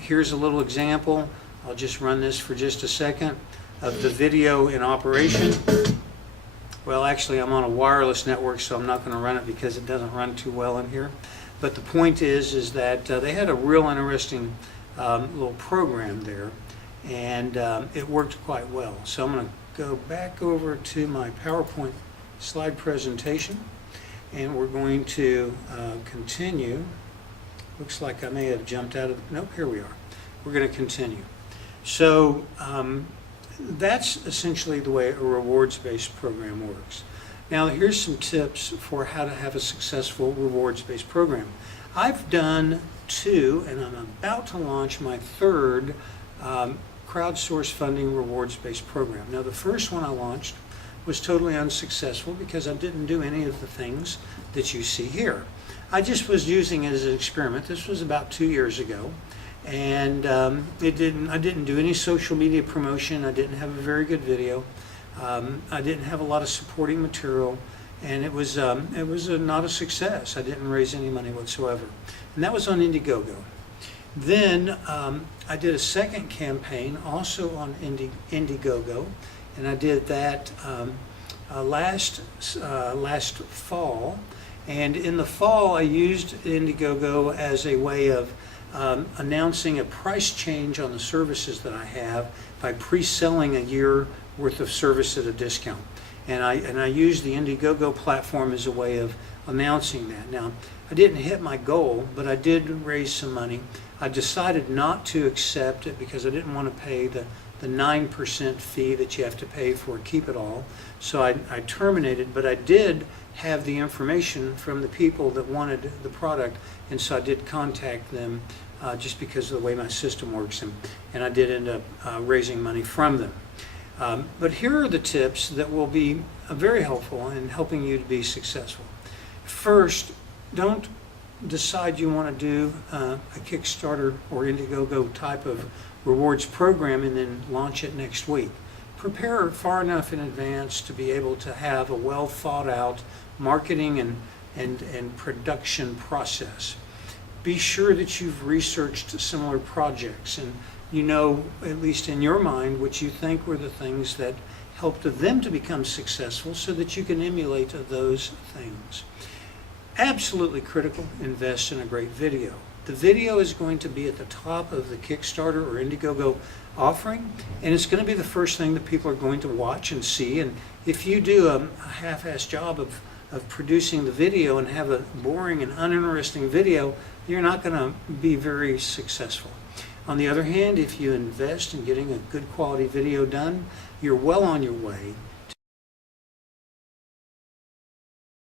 Here's a little example. I'll just run this for just a second of the video in operation. Well, actually, I'm on a wireless network, so I'm not going to run it because it doesn't run too well in here. But the point is that they had a real interesting little program there, and it worked quite well. So I'm going to go back over to my PowerPoint slide presentation, and we're going to continue. Looks like I may have jumped out of the, nope, here we are. We're going to continue. So that's essentially the way a rewards-based program works. Now here's some tips for how to have a successful rewards-based program. I've done 2, and I'm about to launch my 3rd crowdsource funding rewards-based program. Now the first one I launched was totally unsuccessful because I didn't do any of the things that you see here. I just was using it as an experiment. This was about 2 years ago. And I didn't do any social media promotion. I didn't have a very good video. I didn't have a lot of supporting material, and it was not a success. I didn't raise any money whatsoever, and that was on Indiegogo. Then I did a second campaign also on Indiegogo, and I did that last fall. And in the fall, I used Indiegogo as a way of announcing a price change on the services that I have by pre-selling a year worth of service at a discount. And I used the Indiegogo platform as a way of announcing that. Now, I didn't hit my goal, but I did raise some money. I decided not to accept it because I didn't want to pay the 9% fee that you have to pay for Keep It All. So I terminated, but I did have the information from the people that wanted the product, and so I did contact them just because of the way my system works, and I did end up raising money from them. But here are the tips that will be very helpful in helping you to be successful. First, don't decide you want to do a Kickstarter or Indiegogo type of rewards program and then launch it next week. Prepare far enough in advance to be able to have a well thought out marketing and production process. Be sure that you've researched similar projects and you know, at least in your mind, what you think were the things that helped them to become successful so that you can emulate those things. Absolutely critical, invest in a great video. The video is going to be at the top of the Kickstarter or Indiegogo offering, and it's going to be the first thing that people are going to watch and see. And if you do a half-assed job of producing the video and have a boring and uninteresting video, you're not going to be very successful. On the other hand, if you invest in getting a good quality video done, you're well on your way